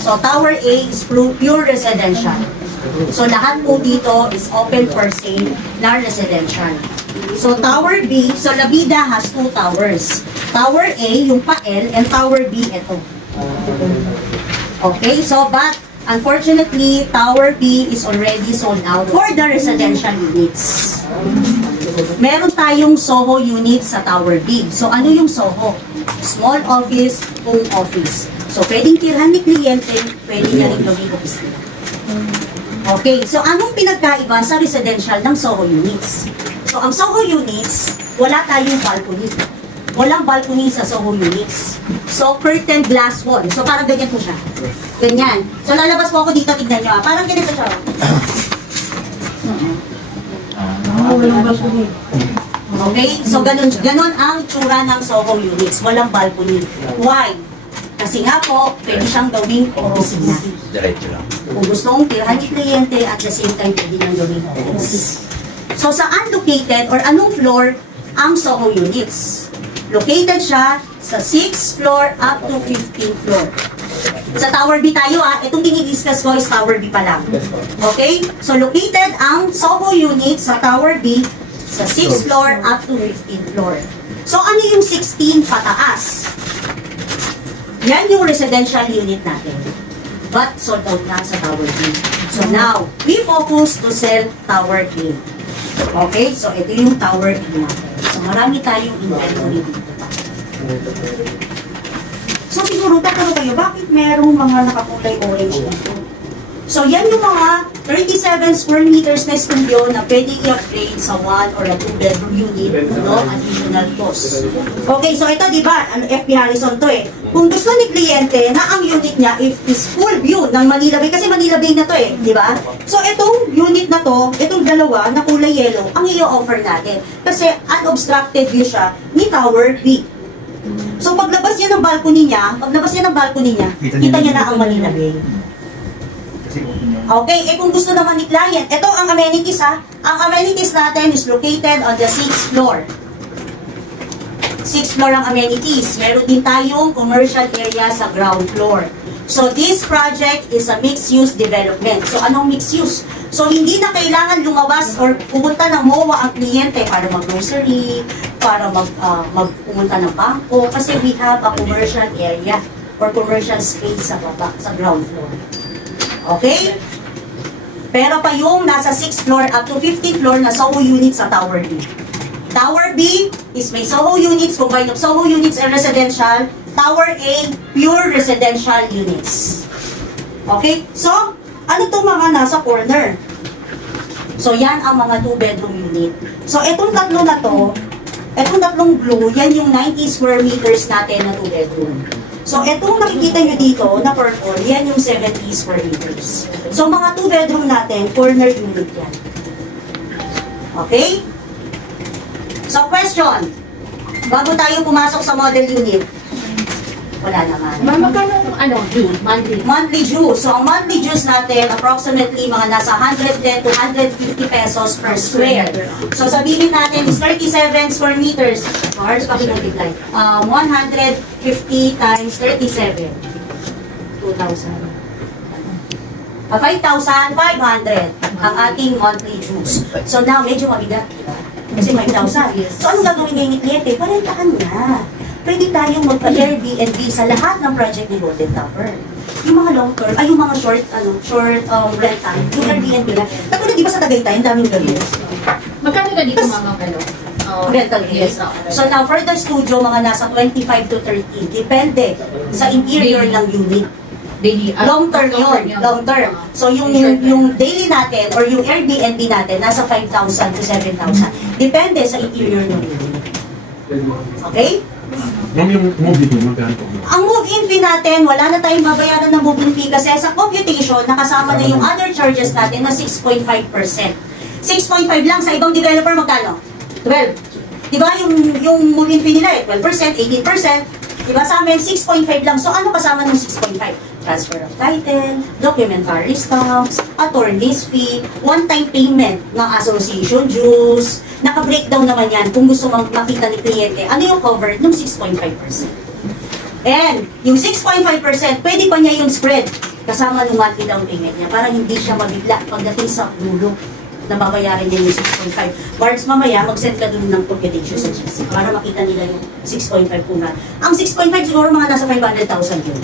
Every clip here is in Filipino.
So, Tower A is pure residential. So, lahat po dito is open for sale na residential. So, Tower B, so Labida has 2 towers. Tower A, yung pa-L, and Tower B, ito. Okay, so, but, unfortunately, Tower B is already sold out for the residential units. Meron tayong SOHO units sa Tower B. So, ano yung SOHO? Small office, home office. So, pwedeng tirhan ni kliyente, pwede niya rin gawing opisina. Okay, so anong pinagkaiba sa residential ng SOHO units? So, ang SOHO units, wala tayong balcony. Walang balcony sa SOHO units. So, curtain glass wall. So, parang ganyan po siya. Ganyan. So, lalabas po ako dito, tignan nyo. Parang ganito siya. Walang balcony. Okay, so ganun ang tsura ng SOHO units. Walang balcony. Why? Kasi nga po, pwede siyang gawing opisina. Diretso lang. Kung gusto mong tirhan ni kliyente, at the same time, pwede niyang gawing office. So, saan located or anong floor ang SOHO units? Located siya sa 6th floor up to 15th floor. Sa Tower B tayo itong dinidiscuss ko is Tower B pa lang. Okay? So, located ang SOHO units sa Tower B sa 6th floor up to 15th floor. So, ano yung 16 pataas? Yan yung residential unit natin. But sold out na sa Tower B. So now, we focus to sell Tower A. Okay? So ito yung Tower A natin. So marami tayong inventory dito. So siguro tatanong kayo, bakit merong mga nakakulay orange dito? So yan yung mga 37 square meters na studio na pwede i-upgrade sa 1 or a 2-bedroom unit, no? Additional cost. Okay, so ito, di ba? FP Harrison to Kung gusto ni kliyente na ang unit niya is full view ng Manila Bay, kasi Manila Bay na to di ba? So itong unit na to, itong dalawa na kulay yellow, ang i-offer natin. Kasi unobstructed view siya ni Tower B. So paglabas niya ng balcony niya, kita niya na ang Manila Bay. Okay, kung gusto naman ni client, ito ang amenities Ang amenities natin is located on the 6th floor. 6th floor ang amenities. Meron din tayong commercial area sa ground floor. So, this project is a mixed-use development. So, anong mixed-use? So, hindi na kailangan lumabas or pumunta ng MOA ang kliyente para mag-grocery, para pumunta ng bangko, kasi we have a commercial area or commercial space sa baba, sa ground floor. Okay? Pero pa yung nasa 6th floor up to 15th floor na SOHO units sa Tower B. Tower B is may SOHO units, combined of SOHO units and residential. Tower A, pure residential units. Okay? So, ano itong mga nasa corner? So, yan ang mga 2-bedroom unit. So, itong tatlo na to, itong tatlong blue, yan yung 90 square meters natin na 2-bedroom. So, itong nakikita nyo dito na purple, yan yung 70 square meters. So, mga 2-bedroom natin, corner unit yan. Okay? So, question. Bago tayo pumasok sa model unit, wala naman. Magkano due? Monthly due. So, ang monthly dues natin, approximately mga nasa 110 to 150 pesos per square. So, sabihin natin is 37 square meters. So, ours pa multiply. 150 times 37. 2,000. 5,500 ang ating monthly dues. So, now, medyo mabigat. Diba? Kasi 5,000. So, anong gagawin ngayon ni kliyente? Parentahan niya. Pwede tayong magpa-Airbnb sa lahat ng project ni Golden Tower. Yung mga long term, yung mga short rent time, yung Airbnb na. Katulad di ba sa Tagaytay, ang daming gawin. Magkano na dito mga rental fees. So now, for the studio, mga nasa 25 to 30. Depende sa interior ng unit. Long term yun. Long term. So yung daily natin or yung Airbnb natin, nasa 5,000 to 7,000. Depende sa interior ng unit. Okay? Ma'am, yung move-in fee, magkano po? Ang move-in fee natin, wala na tayong babayaran ng move-in fee kasi sa computation, nakasama na yung other charges natin na 6.5%. 6.5 lang, sa ibang developer magkano? 12. Diba yung move-in fee nila 12%, 18%. Diba sa amin, 6.5 lang. So ano kasama ng 6.5? Transfer of title, documentary stamps, attorney's fee, one-time payment ng association dues. Naka-breakdown naman yan kung gusto makita ni kliyente. Ano yung covered ng 6.5%? And yung 6.5%, pwede pa niya yung spread. kasama ng monthly down payment niya para hindi siya mabigla pagdating sa dulo na babayaran niya yung 6.5. Bards, mamaya, mag-send ka dun ng computation sa GC para makita nila yung 6.5 po na. Ang 6.5 siguro mga nasa 500,000 yun.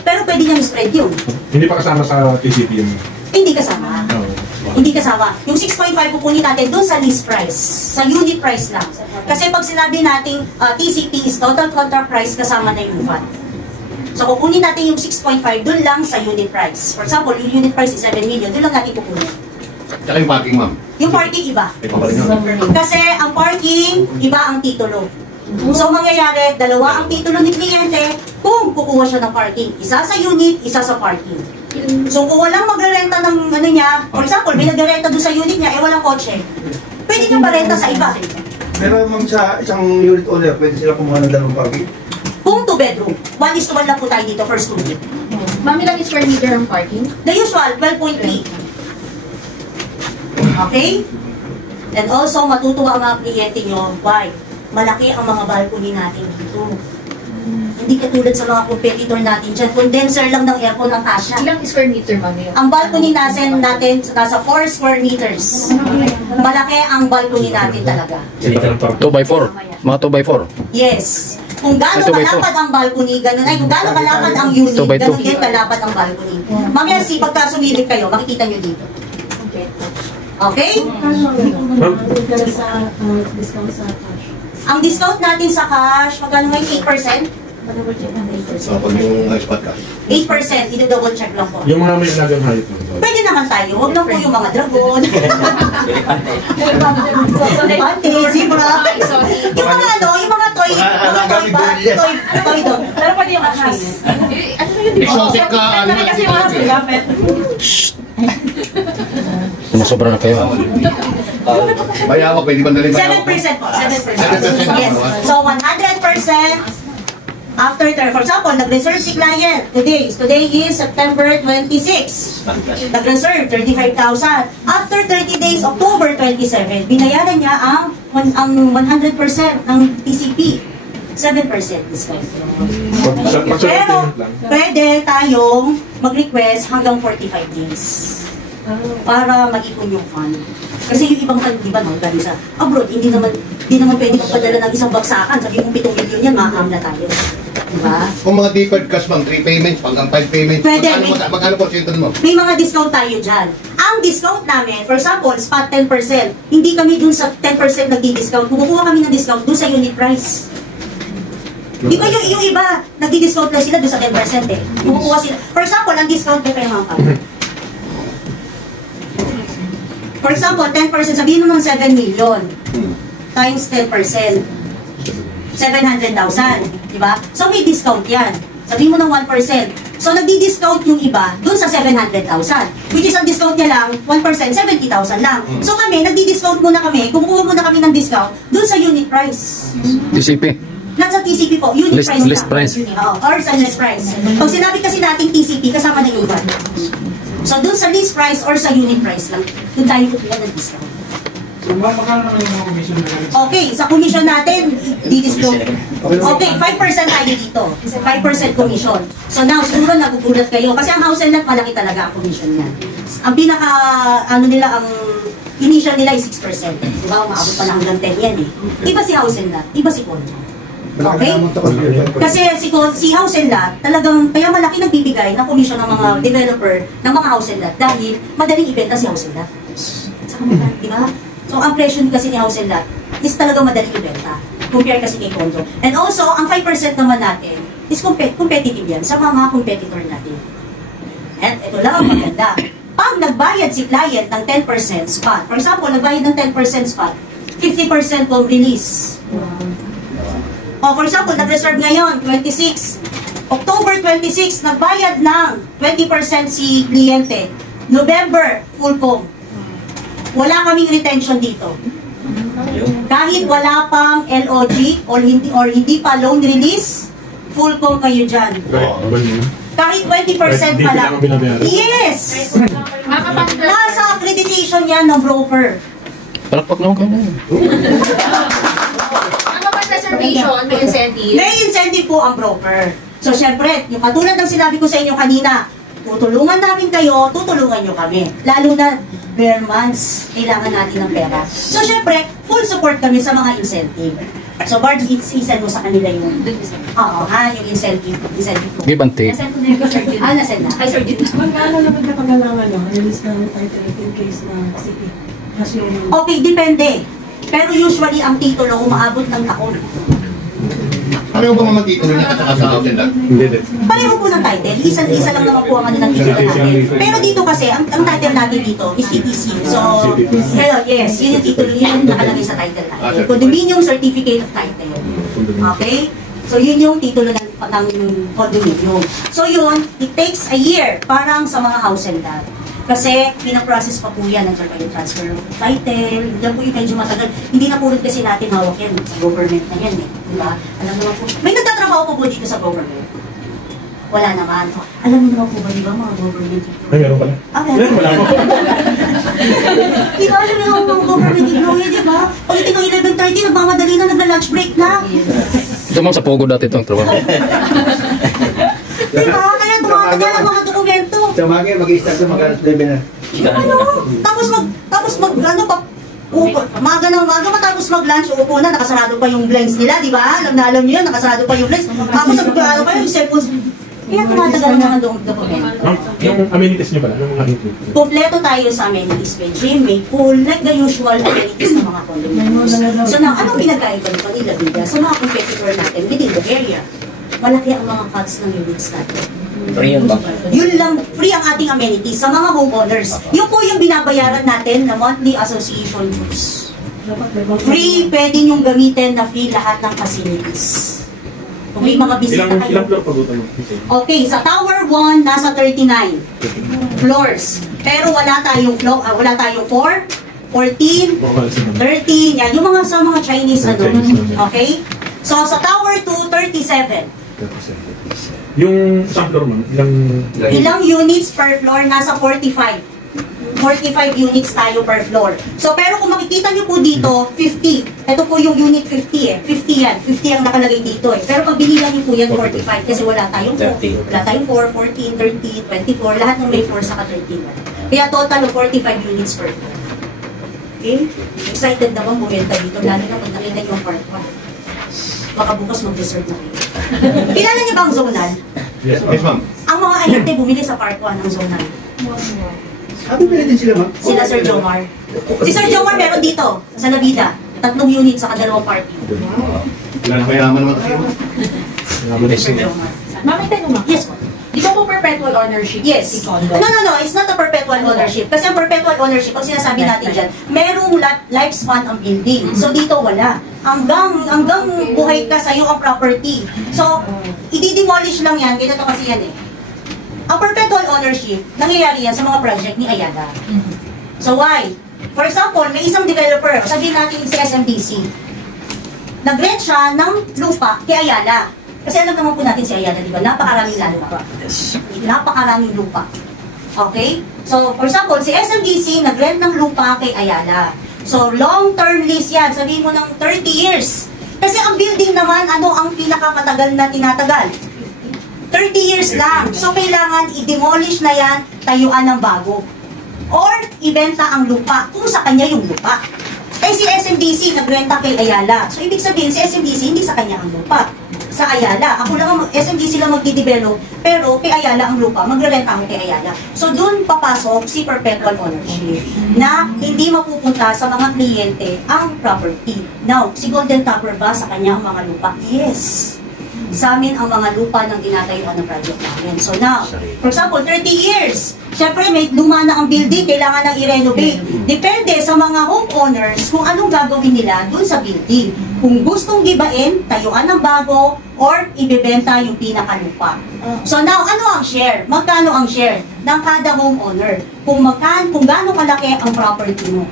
Pero pwede niyang spread yun. Hindi pa kasama sa TCP yung... Hindi kasama. Hindi kasama. Yung 6.5 kukunin natin dun sa list price. Sa unit price lang. Kasi pag sinabi nating TCP is total contract price, kasama na yung VAT. So kukunin natin yung 6.5 dun lang sa unit price. For example, yung unit price is 7 million, dun lang natin kukunin. Tsaka yung parking, ma'am. Yung parking iba. Ay, paparin yun. Kasi ang parking, iba ang titulo. So mangyayari, dalawa ang titulo ni kliyente kung kukuha siya ng parking. Isa sa unit, isa sa parking. So kung walang magre-renta ng ano niya, for example, may nagre-renta doon sa unit niya, walang kotse, pwede niya pa-renta sa iba. Pero ma'am, sa isang unit owner, pwede sila kumuha ng dalawang parking? Kung 2 bedroom, 1:1 lang po tayo dito, first unit. Ma'am, ilang square meter ang parking? The usual, 12.3. Okay? And also, matutuwa ang mga kliyente nyo, why? Malaki ang mga balcony natin dito. Hindi katulad sa mga competitor natin dyan. Condenser lang ng aircon ang kasya. Ilang square meter, ma'am, yun? Ang balcony natin nasa 4 square meters. Malaki ang balcony natin talaga. 2x4. Mga 2x4. Yes. Kung gaano 2x2. kalapad ang balcony, ganun ay kung gaano kalapad ang unit, 2x2. ganun din kalapad ang balcony. Mamaya pagka sumilip kayo, makikita nyo dito. Okay? Ang discount natin sa cash, magkano ngayon? 8%? So, pag yung spot ka. 8%, i-double check lang po. Yung mga may ilagang height. Pwede naman tayo, huwag lang po yung mga dragon. Elefante, zebra. Yung mga ano, yung mga toy doon. Pero pwede yung ahas. Ano yun? Exotic ka, ano na. Kasi mga silapet. Sumusobra na kayo. Bayawa, pwede ba dali 7% po, 7%. Yes. So, 100% after, for example, nag-reserve si client. Today is September 26. Nag-reserve 35,000. After 30 days, October 27, binayaran niya ang 100% ng TCP. 7% discount. Pero, pwede tayong mag-request hanggang 45 days para mag-ipon yung fund. Kasi yung ibang fund, di ba, no, galing sa abroad, hindi naman pwede magpadala ng isang bagsakan. Sabi mong 7 million yan, makakam na tayo. Diba? Kung mga deferred cash, ma'am, 3 payments, pagka 5 payments, Pwede, magkano porsyento mo? May mga discount tayo dyan. Ang discount namin, for example, spot 10%. Hindi kami dun sa 10% nagdi-discount. Kumukuha kami ng discount dun sa unit price. Di ba yung iba, nagdi-discount lang sila dun sa 10% eh. Kumukuha sila. For example, ang discount ko kayo mga kapatid. For example, 10%, sabihin mo ng 7 million times 10%. 700,000, di ba? So may discount yan. Sabihin mo ng 1%. So nagdi-discount yung iba dun sa 700,000. Which is ang discount niya lang, 1%, 70,000 lang. So kami, nagdi-discount muna kami, kumukuha muna kami ng discount dun sa unit price. TCP. Not sa TCP po, unit List- price list lang. price. Oo, or sa list price. Pag sinabi kasi natin TCP, kasama na yung VAT. So dun sa list price or sa unit price lang, dun tayo kukuha ng discount. Magkano naman yung mga commission na galing? Okay, sa commission natin, di-disclose. Okay, 5% tayo dito. 5% commission. So now, siguro nagugulat kayo. Kasi ang house and lot, malaki talaga ang commission niya. Ang pinaka, ang initial nila ay 6%. Diba, umaabot pa lang hanggang 10 yan eh. Iba si house and lot, iba si condo. Okay? Kasi si house and lot, talagang, kaya malaki nagbibigay ng commission ng mga developer ng mga house and lot dahil madaling ibenta si house and lot. Diba? So, ang presyo kasi ni house and lot is talagang madaling ibenta. Compare kasi kay condo. And also, ang 5% naman natin is competitive yan sa mga competitor natin. And ito lang ang maganda. Pag nagbayad si client ng 10% spot, for example, nagbayad ng 10% spot, 50% loan release. O, for example, nag-reserve ngayon, 26. October 26, nagbayad ng 20% si kliyente. November, full com. Wala kaming retention dito. Kahit wala pang LOG or hindi pa loan release, full com kayo dyan. Kahit 20% pa lang. Yes! Nasa accreditation yan ng broker. Palakpak naman kayo na yun. Ano ba reservation? May incentive? May incentive po ang broker. So, syempre, yung katulad ng sinabi ko sa inyo kanina, tutulungan namin kayo, tutulungan nyo kami. Lalo na bare months, kailangan natin ng pera. So, syempre, full support kami sa mga incentive. So, Bart, isend mo sa kanila yung, yung incentive. Give and take. Nasaan ko na yung Sir Jun? Nasend na. Ay, Sir Jun. Magkano naman na pangalaman nyo? Release ng title in case na city. Kasi yung... Okay, depende. Pero usually, ang titulo umaabot ng taon. Pareho ba mga titulo niya at saka sa house and lot? Hindi din. Pareho po ng title. Isa lang naman po ang ano ng titulo natin. Pero dito kasi, ang title natin dito is TTC. So, pero yes, yun yung titulo, yun yung nakalagay sa title natin. Condominium Certificate of Title. Okay? So, yun yung titulo ng condominium. So, yun, it takes a year, parang sa mga house and lot. Kasi, pinaprocess pa po yan, nandiyan pa yung transfer of title, yan po yung medyo matagal. Hindi na po rin kasi natin hawak yan, sa government na yan eh. Diba? Alam naman po, may nagtatrabaho po dito sa government. Wala naman. Alam mo naman po ba, di ba, mga government? Ay, meron pala. Meron. Wala ko. Di ba, alam mo mga government employee, di ba? Pagdating ng 11:30, nagmamadali na, nagla-lunch break na. Ito mo sa Pogo dati itong trabaho. Di ba? Kaya tumatagal ang mga dokumento. Sa umaga, mag-i-start sa mag-alas 9 na. Tapos umaga na umaga, matapos mag-lunch, uupo na, nakasarado pa yung blinds nila, di ba? Alam niyo yun, nakasarado pa yung blinds. Tapos nagkakaroon pa yung cellphones. Kaya tumatagal ang mga dokumento. Yung amenities niyo pala, yung mga include. Kompleto tayo sa amenities. May gym, may pool, like the usual amenities ng mga condominiums. So now, anong pinagkaiba ng Manila Vida sa mga competitor natin within the area? Malaki ang mga cuts ng units natin. Free yun ba? Yun lang, free ang ating amenities sa mga homeowners. Yun po yung binabayaran natin na monthly association dues. Free, pwede nyong gamitin na free lahat ng facilities. Kung may mga bisita Ilang kayo. floor pagutan mo? Okay, sa Tower 1, nasa 39 floors. Pero wala tayong 4, 14, 13, yan. Yung mga sa mga Chinese, ano. Okay? So, sa Tower 2, 37. Yung isang floor mo, Ilang units per floor? Nasa 45. 45 units tayo per floor. So, pero kung makikita nyo po dito, 50. Ito po yung unit 50 eh. 50 yan. 50 ang nakalagay dito eh. Pero pag binilang nyo po yan, 45. Kasi wala tayong 4. Wala tayong 4, 14, 13, 24. Lahat ng may 4 saka 13. Kaya total of 45 units per floor. Okay? Excited naman bumenta dito. Lalo na pag nakita nyo ang part 1. Baka bukas mag-dessert na kayo. Kilala niyo ba ang zonal? Yes, ma'am. Ang mga ahente bumili sa part 1 ng zonal. Bumili din sila, ma'am? Sila Sir Jomar. Si Sir Jomar meron dito, sa Navida. 3 units sa dalawang party. Mayaman naman kasi. Sir Jomar. Ma'am, may tanong ma'am. Yes, ma'am. Di ba po perpetual ownership? Yes. Si condo? No. It's not a perpetual ownership. Kasi ang perpetual ownership, pag sinasabi natin dyan, merong lifespan ang building. So dito wala. Hanggang buhay ka sa'yo ang property. So, i-demolish lang yan. Ganito kasi yan eh. Ang perpetual ownership, nangyayari yan sa mga project ni Ayala. So why? For example, may isang developer, sabihin natin si SMDC. Nag-rent siya ng lupa kay Ayala. Kasi alam naman po natin si Ayala, di ba? Napakaraming lupa. Napakaraming lupa. Okay? So, for example, si SMDC nag-rent ng lupa kay Ayala. So, long-term lease yan. Sabihin mo ng 30 years. Kasi ang building naman, ano ang pinakamatagal na tinatagal? 30 years lang. So, kailangan i-demolish na yan, tayuan ng bago. Or, ibenta ang lupa kung sa kanya yung lupa. Eh, si SMDC nagrenta kay Ayala. So, ibig sabihin, si SMDC hindi sa kanya ang lupa. Sa Ayala. Ako lang, SMDC lang magdi-develop, pero kay Ayala ang lupa, magre-renta ako kay Ayala. So, dun papasok si perpetual ownership na hindi mapupunta sa mga kliyente ang property. Now, si Golden Topper ba sa kanya ang mga lupa? Yes. Sa amin ang mga lupa ng tinatayuan ng project namin. So now, for example, 30 years. Siyempre, may luma na ang building, kailangan nang i-renovate. Depende sa mga homeowners kung anong gagawin nila dun sa building. Kung gustong gibain, tayuan ng bago, or ibebenta yung pinakalupa. So now, ano ang share? Magkano ang share ng kada homeowner? Kung gaano kalaki ang property mo.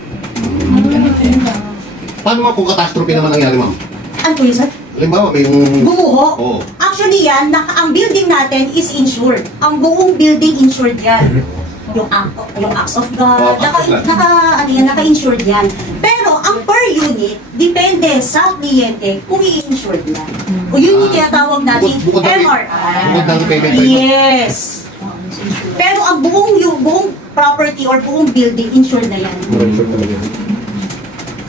Paano kung catastrophe naman nangyari, ma'am? Ano po yun, sir? Halimbawa, may yung... Bumuho. Oo. Actually yan, ang building natin is insured. Ang buong building insured yan. Yung acts of God, naka-insured yan. Pero ang per unit, depende sa kliyente kung i-insure niya. O yun yung tinatawag natin Bukod na- MRI. bukod na kay Bentay. Yes. Pero ang buong property or buong building, insured na yan. Insure talaga.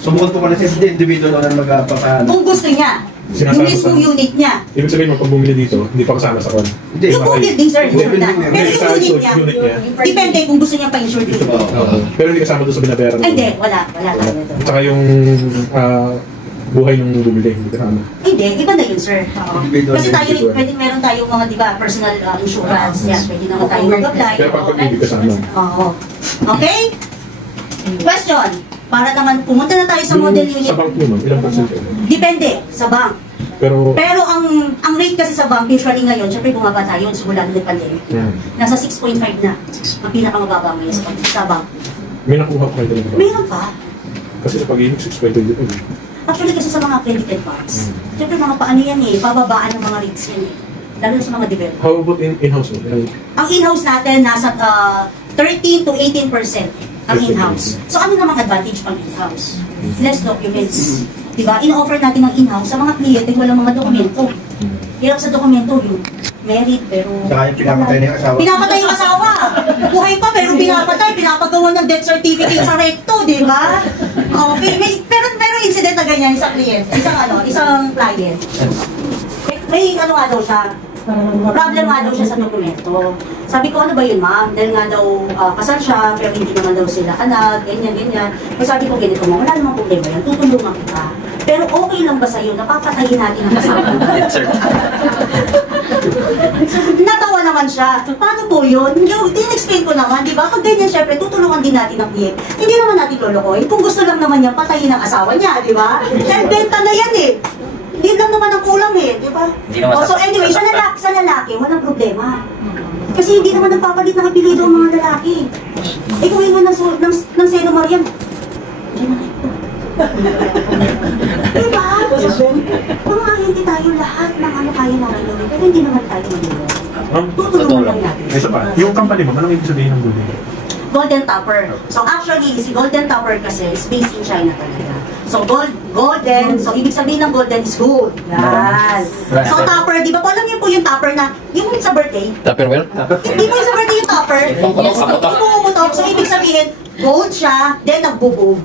So bukod po pala sa individual owner magpapaano. Kung gusto niya, Sinasama yung mismong sa- unit niya. Ibig sabihin mo, pag bumili dito, hindi pa kasama sa kon. Hindi. Yung buong building, sir, insured na. Hindi, Pero yung Sa unit niya, unit niya. depende kung gusto niya pa-insure dito. Pero hindi kasama doon sa binabayaran. Ay, hindi, wala tayo doon. Tsaka yung buhay ng bumili, hindi kasama. Hindi, iba na yun, sir. Oo. Individual. Kasi tayo, pwede meron tayong mga, di ba, personal insurance. Yan, pwede naman tayo mag-apply. Pero pag pag-ibig kasama. Oo. Okay? Question. Para naman, pumunta na tayo sa model unit. Sa bank mo, ma'am, ilang percent yun? Depende sa bank. Pero, Pero ang rate kasi sa bank, usually ngayon, syempre bumaba tayo simula ng pandemic. Nasa 6.5 na. Ang pinakamababa ngayon sa bank. may nakuha ko kayo talaga. Meron pa. Kasi sa pag-ibig, 6.2 yun. Actually kasi sa mga credited cards, syempre mga paano yan eh, pababaan ng mga rates yan eh. Lalo na sa mga developer. How about in-house mo? Ang in-house natin nasa 13 to 18% ang in-house. So ano namang advantage pang in-house? Less documents. Diba? In-offer natin ang in-house sa mga kliyente walang mga dokumento. Hirap sa dokumento yung merit pero... Saka yung pinapatay na yung asawa. Pinapatay yung asawa. Buhay pa pero pinapatay. Pinapagawa ng death certificate sa recto, di ba? Okay. Pero incident na ganyan isang kliyente. Isang client. May ano nga daw siya. Problem nga daw siya sa dokumento. Sabi ko, ano ba yun, ma'am? Dahil nga daw kasal siya, pero hindi naman daw sila anak, ganyan. So sabi ko, ganito mo, wala namang problema yan, tutulungan kita. Pero okay lang ba sa'yo, napapatayin natin ang kasama? Natawa naman siya. Paano po yun? Din-explain ko naman, di ba? Pag ganyan, syempre, tutulungan din natin ang kliyente. Hindi naman natin lolokohin. Kung gusto lang naman niya, patayin ang asawa niya, di ba? Dahil benta na yan eh. Hindi lang naman ang kulang eh, di ba? So anyway, sa lalaki, walang problema. Kasi hindi naman nagpapalit ng apelido ang mga lalaki. Eh kung yun ng Seno Mariam, hindi na ito. Diba? Mga hindi tayo lahat ng ano kaya namin gawin, pero hindi naman tayo mag-iwan. Tutulungan lang natin. Isa pa, yung company mo, anong ibig sabihin ng building? Golden Topper. So actually, si Golden Topper kasi is based in China talaga. So golden, so ibig sabihin ng golden is gold. Yan. So topper, di ba po alam niyo po yung topper na, yung sa birthday? Tupperware? Hindi po yung sa birthday yung topper. Yes, pumuputok. So ibig sabihin, gold siya, then nagbubog.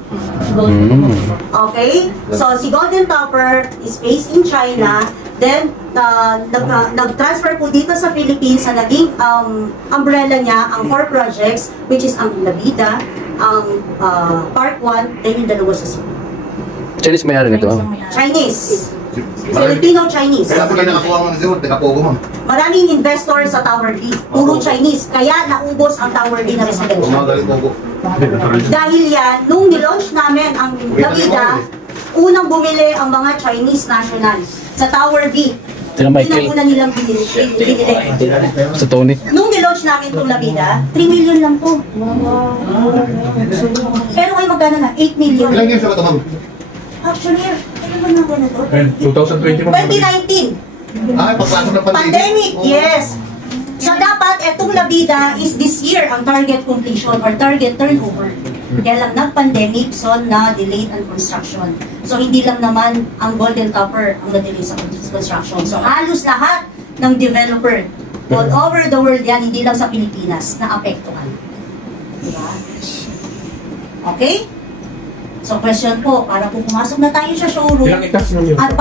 Okay? So si Golden Topper is based in China. Then, nag-transfer po dito sa Philippines sa naging umbrella niya, ang 4 projects, which is ang Labida, ang Park 1, then yung dalawa sa Cebu. Chinese may-ari nito. Chinese. Filipino-Chinese. Kaya po kayo nakakuha mo na siguro, taga-pogo mo. Maraming investors sa Tower B, puro Chinese. Kaya naubos ang Tower B na residential. Umagaling pogo. Dahil yan, nung nilaunch namin ang Labida, unang bumili ang mga Chinese nationals sa Tower B. Sila Michael. Yun ang una nilang binili. Sa Tony. Nung nilaunch namin itong Labida, 3 million lang po. Pero ngayon magkano na? 8 million. Ilang years na ba ito, ma'am? Actually, ano ba na ganito? 2020 mo. 2019. Pagpasok ng Pandemic, yes. So dapat itong Labida is this year ang target completion or target turnover. Kaya lang nag-pandemic, so na-delayed ang construction. So hindi lang naman ang Golden Topper ang na-delay sa construction. So halos lahat ng developer all over the world yan, hindi lang sa Pilipinas, na-apektuhan. Diba? Okay? So question po, para po pumasok na tayo sa showroom. Ilang ikas naman yun? At